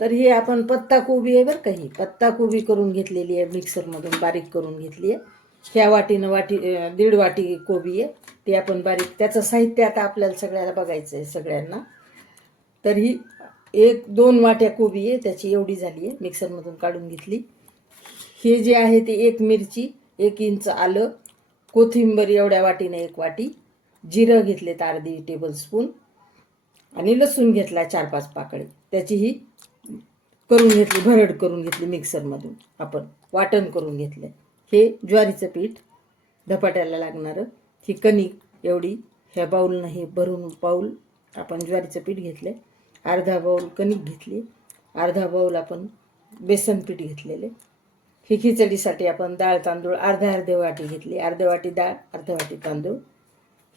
तर ही आपण पत्ता कोबी आहे बरं का ही. पत्ता कोबी करून घेतलेली आहे मिक्सरमधून बारीक करून घेतली आहे. ह्या वाटीनं वाटी दीड वाटी कोबी आहे. ती आपण बारीक त्याचं साहित्य आता आपल्याला सगळ्याला बघायचं आहे सगळ्यांना. तर ही एक दोन वाट्या कोबी आहे त्याची एवढी झाली आहे मिक्सरमधून काढून घेतली. हे जे आहे ते एक मिरची एक इंच आलं कोथिंबर एवढ्या वाटीनं एक वाटी जिरं घेतलेत अर्धी टेबलस्पून आणि लसूण घेतला चार पाच पाकळी. त्याची ही करून घेतली भरड करून घेतली मिक्सरमधून आपण वाटण करून घेतलं. हे ज्वारीचं पीठ धपाट्याला लागणारं. ही कणिक एवढी ह्या बाऊलनं हे भरून पाऊल आपण ज्वारीचं पीठ घेतलं अर्धा बाऊल कणिक घेतली. अर्धा बाऊल आपण बेसन पीठ घेतलेले ही खिचडीसाठी आपण डाळ तांदूळ अर्ध्या अर्धे वाटी घेतली. अर्ध्या वाटी डाळ अर्ध्या वाटी तांदूळ.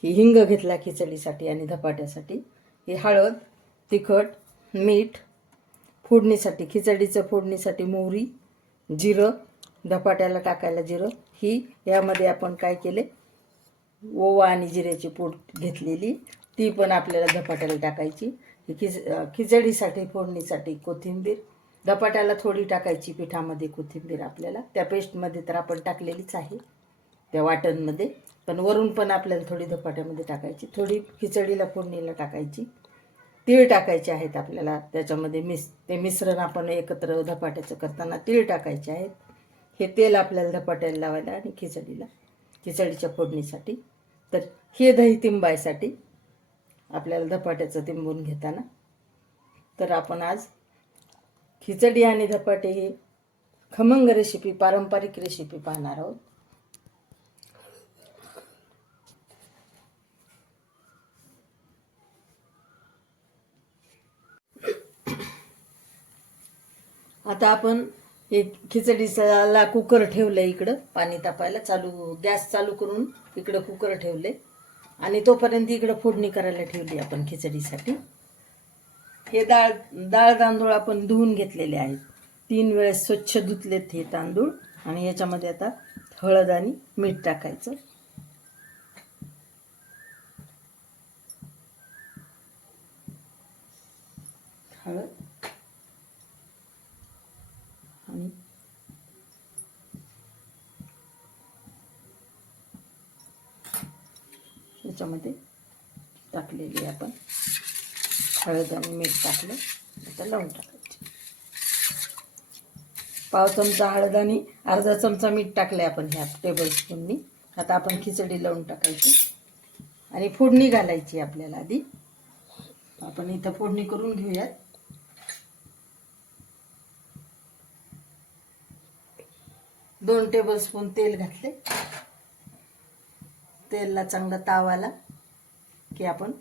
ही हिंग घेतला खिचडीसाठी आणि धपाट्यासाठी. ही हळद तिखट मीठ फोडणीसाठी खिचडीचं फोडणीसाठी मोहरी जिरं धपाट्याला टाकायला जिरं. ही यामध्ये आपण काय केले? ओवा आणि जिऱ्याची पूड घेतलेली. ती पण आपल्याला धपाट्याला टाकायची. ही खिच खिचडीसाठी फोडणीसाठी कोथिंबीर. धपाट्याला थोडी टाकायची पिठामध्ये कोथिंबीर आपल्याला. त्या पेस्टमध्ये तर आपण टाकलेलीच आहे त्या वाटणमध्ये. पण वरून पण आपल्याला थोडी धपाट्यामध्ये टाकायची. थोडी खिचडीला फोडणीला टाकायची. तीळ टाकायचे आहेत आपल्याला. त्याच्यामध्ये मिस ते मिश्रण आपण एकत्र धपाट्याचं करताना तीळ टाकायचे आहेत. हे तेल आपल्याला धपाट्याला लावायला आणि खिचडीला खिचडीच्या फोडणीसाठी. तर हे दही तिंबायसाठी आपल्याला धपाट्याचं तिंबून घेताना. तर आपण आज खिचडी आणि धपाटे हे खमंग रेसिपी पारंपरिक रेसिपी पाहणार आहोत. आता आपण एक खिचडीला कुकर ठेवलं इकडं. पाणी तापायला चालू गॅस चालू करून इकडं कुकर ठेवले आणि तोपर्यंत इकडं फोडणी करायला ठेवली आपण खिचडीसाठी. हे डाळ डाळ तांदूळ आपण धुवून घेतलेले आहेत. तीन वेळेस स्वच्छ धुतलेत हे तांदूळ. आणि याच्यामध्ये आता हळद आणि मीठ टाकायचं. हळद आणि याच्यामध्ये टाकलेली आपण. हळद आणि मीठ टाकलं आता लावून टाकायचे. पाव चमचा हळद आणि अर्धा चमचा मीठ टाकले आपण ह्या टेबल स्पूननी आता आपण खिचडी लावून टाकायची. आणि फोडणी घालायची आपल्याला आधी. आपण इथं फोडणी करून घेऊयात. दोन टेबल स्पून तेल घातले तेलला चांगला ताव आला की आपण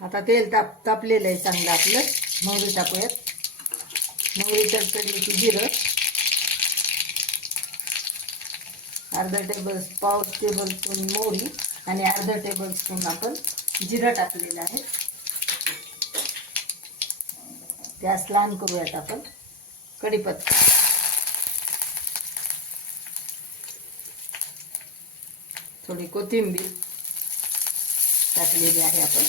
आता तेल ताप तापलेलं आहे चांगलं आपलं. मोहरी टाकूयात. मोहरी तडतडली की जिरं. अर्धा टेबल पाव टेबल स्पून मोहरी आणि अर्धा टेबल स्पून आपण जिरं टाकलेलं आहे. गॅस लहान करूयात आपण कढीपत्ता. थोडी कोथिंबीर टाकलेली आहे आपण.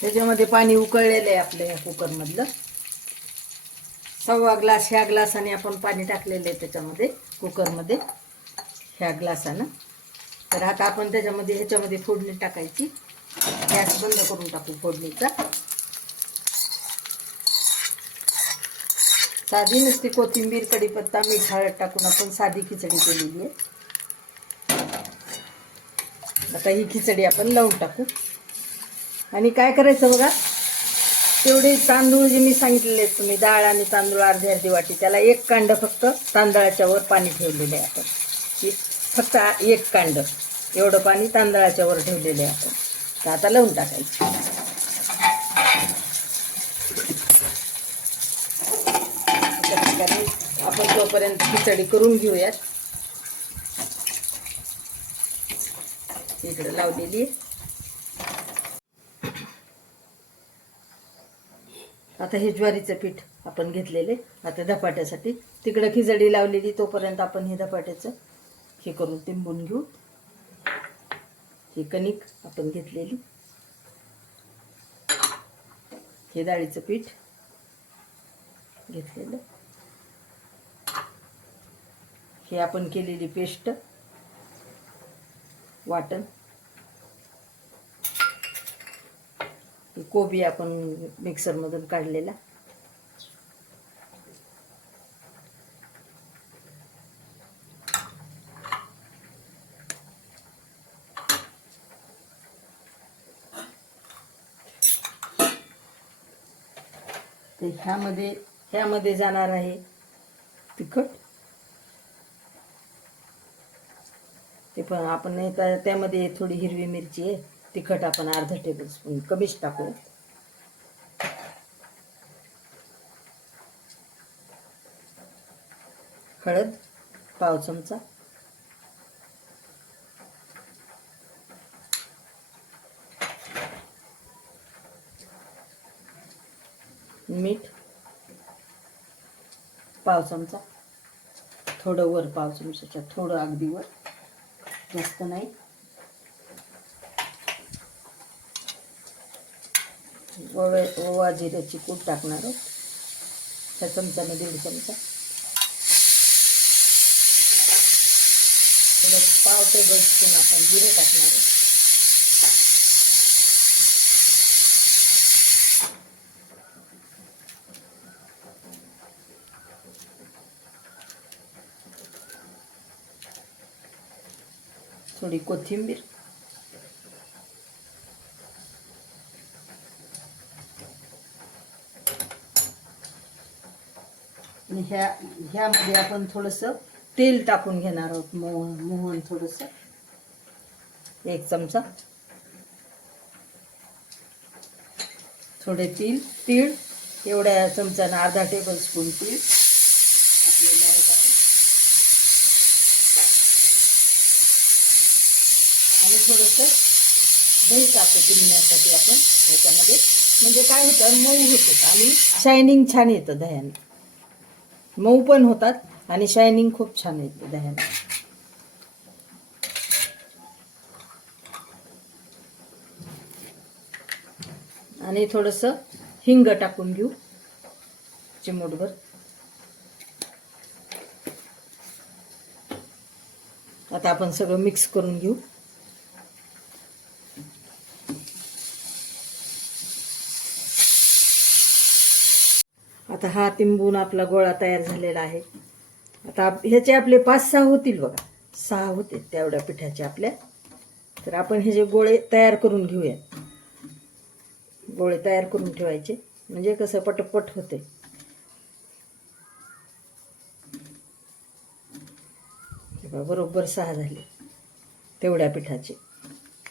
त्याच्यामध्ये पाणी उकळलेलं आहे आपलं या कुकरमधलं. सव्वा ग्लास ह्या ग्लासाने आपण पाणी टाकलेलं आहे त्याच्यामध्ये कुकरमध्ये ह्या ग्लासानं. तर आता आपण त्याच्यामध्ये ह्याच्यामध्ये फोडणी टाकायची. गॅस बंद करून टाकू फोडणीचा. साधी नुसती कोथिंबीर कढीपत्ता मीठ हळद टाकून आपण साधी खिचडी केलेली आहे. आता ही खिचडी आपण लावून टाकू. आणि काय करायचं बघा? तेवढे तांदूळ जे मी सांगितलेले तुम्ही डाळ आणि तांदूळ अर्धी अर्धी वाटी त्याला एक कांड फक्त तांदळाच्या वर पाणी ठेवलेले आहे आपण. फक्त एक कांड एवढं पाणी तांदळाच्या वर ठेवलेले आहे आपण. तर आता लावून टाकायचं. आपण तोपर्यंत खिचडी करून घेऊयात. इकडं लावलेली आता हे ज्वारीचं पीठ आपण घेतलेले. आता धपाट्यासाठी. तिकडं खिचडी लावलेली तोपर्यंत आपण हे धपाट्याचं हे करून तिंबून घेऊ. ही कणिक आपण घेतलेली. हे डाळीचं पीठ घेतलेलं. हे आपण केलेली पेस्ट वाटण. कोबी आपण मिक्सरमधून काढलेला. ते ह्यामध्ये ह्यामध्ये जाणार आहे तिखट. ते पण आपण नाही त्यामध्ये थोडी हिरवी मिरची आहे. तिखट आपण अर्धा टेबल स्पून कमीच टाकू. हळद पाव चमचा. मीठ पाव चमचा. थोडं वर पाव चमच्याच्या थोडं अगदी वर. जास्त नाही. ओवे ओवा जिऱ्याची कूट टाकणार आहोत. त्या चमच्याने दीड चमचा. पाव टेबल स्पून आपण जिरे टाकणार आहोत. थोडी कोथिंबीर. आणि ह्या ह्यामध्ये आपण थोडंसं तेल टाकून घेणार आहोत मोहन मोहन थोडंसं. एक चमचा. थोडे तीळ तीळ. एवढ्या चमच्यानं अर्धा टेबल स्पून तीळ आपण आणि थोडंसं दही टाकतो तिळण्यासाठी आपण याच्यामध्ये म्हणजे काय होतं? मऊ होतं आणि शायनिंग छान येतं दह्यानं. मऊ पण होतात आणि शायनिंग खूप छान येते दह्याला आणि थोडंसं हिंग टाकून घेऊ चिमूटभर. आता आपण सगळं मिक्स करून घेऊ आता हा तिंबून आपला गोळा तयार झालेला आहे. आता आप- ह्याचे आपले पाच सहा होतील बघा. सहा होते तेवढ्या पिठाचे आपल्या. तर आपण हे जे गोळे तयार करून घेऊयात गोळे तयार करून ठेवायचे. म्हणजे कसं पटपट होते. बरोबर सहा झाले. तेवढ्या पिठाचे.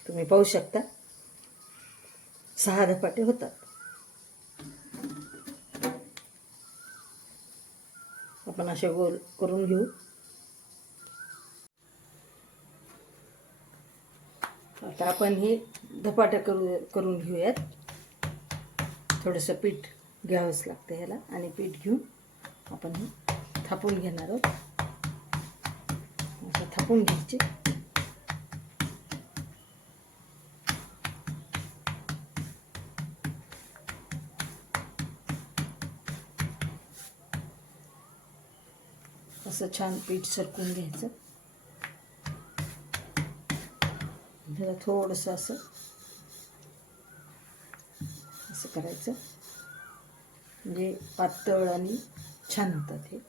तुम्ही पाहू शकता. सहा धपाटे होतात. आपण असे गोल करून घेऊ. आता आपण हे धपाट्या करू करून घेऊयात. थोडंसं पीठ घ्यावंच लागतं ह्याला आणि पीठ घेऊन आपण हे थापून घेणार आहोत. असं थापून घ्यायचे. असं छान पीठ सरकून घ्यायचं. त्याला थोडंसं असं असं करायचं. म्हणजे पातळ आणि छान होतात हे.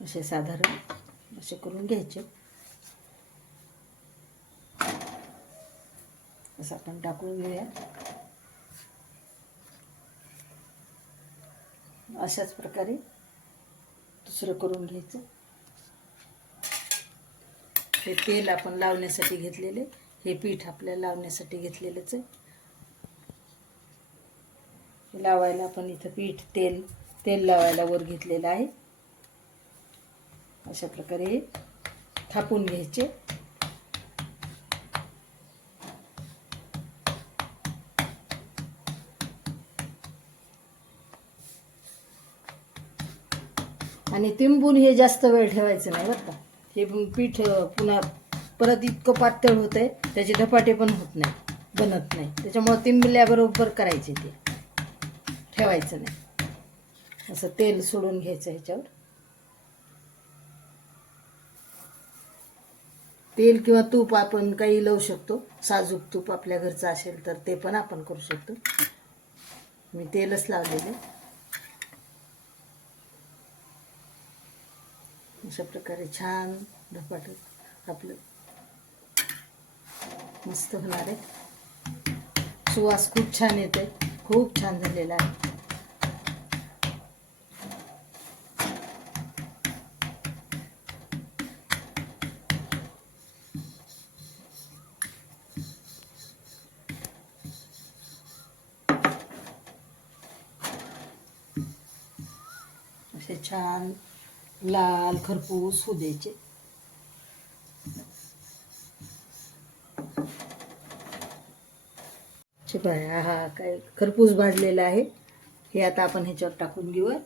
असे साधारण असे करून घ्यायचे. असं आपण टाकून घेऊया. अशाच प्रकारे दुसरं करून घ्यायचं. हे तेल आपण लावण्यासाठी घेतलेले हे पीठ आपल्याला लावण्यासाठी घेतलेलंच आहे. लावायला आपण इथं पीठ तेल तेल लावायला वर घेतलेलं आहे. अशा प्रकारे थापून घ्यायचे. आणि तिंबून हे जास्त वेळ ठेवायचं नाही बरं का. हे पीठ पुन्हा परत इतकं पातळ होत आहे त्याचे धपाटे पण होत नाही बनत नाही. त्याच्यामुळं तिंबल्याबरोबर करायचे ते. ठेवायचं नाही. असं तेल सोडून घ्यायचं ह्याच्यावर. तेल किंवा तूप आपण काही लावू शकतो. साजूक तूप आपल्या घरचं असेल तर ते पण आपण करू शकतो. मी तेलच लावलेले अशा प्रकारे छान धपाटत आपलं मस्त होणार आहे. सुवास खूप छान येते खूप छान झालेला आहे. छान लाल खरपूस होऊ द्यायचे. शिपाया हा काय खरपूस भाजलेला आहे. हे आता आपण ह्याच्यावर टाकून घेऊया.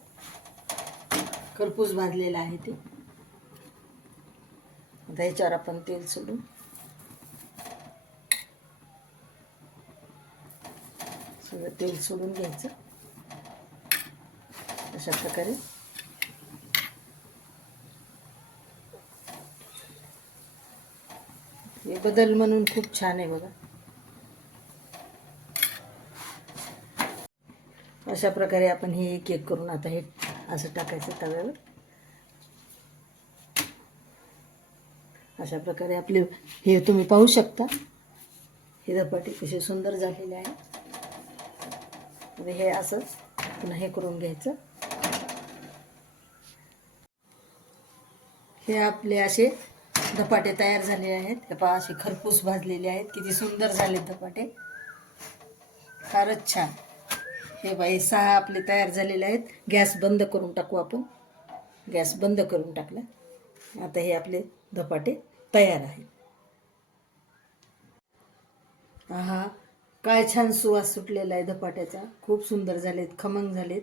खरपूस भाजलेला आहे ते. आता ह्याच्यावर आपण तेल सोडू सगळं तेल सोडून घ्यायचं. अशा प्रकारे हे बदल म्हणून खूप छान आहे बघा. अशा प्रकारे आपण हे एक एक करून आता हे असं टाकायचं तव्यावर. अशा प्रकारे आपले हे तुम्ही पाहू शकता. हे धपाटे कसे सुंदर झालेले आहे हे असंच पुन्हा हे करून घ्यायचं. हे आपले असे धपाटे तयार झालेले आहेत. हे पहा असे खरपूस भाजलेले आहेत. किती सुंदर झाले धपाटे. फारच छान. हे बाई सहा आपले तयार झालेले आहेत. गॅस बंद करून टाकू आपण. गॅस बंद करून टाकला. आता हे आपले धपाटे तयार आहेत. हा काय छान सुवास सुटलेला आहे धपाट्याचा. खूप सुंदर झालेत खमंग झालेत.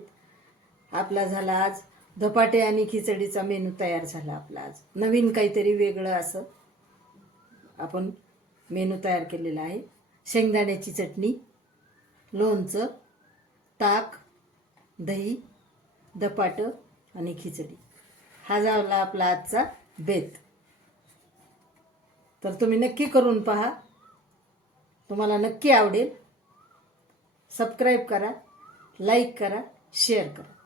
आपला झाला आज धपाटे आणि खिचडीचा मेनू तयार झाला आपला आज. नवीन काहीतरी वेगळं असं आपण मेनू तयार केलेला आहे. शेंगदाण्याची चटणी लोणचं ताक दही धपाटं आणि खिचडी. हा झाला आपला आजचा बेत. तर तुम्ही नक्की करून पहा. तुम्हाला नक्की आवडेल. सबस्क्राईब करा लाईक करा शेअर करा.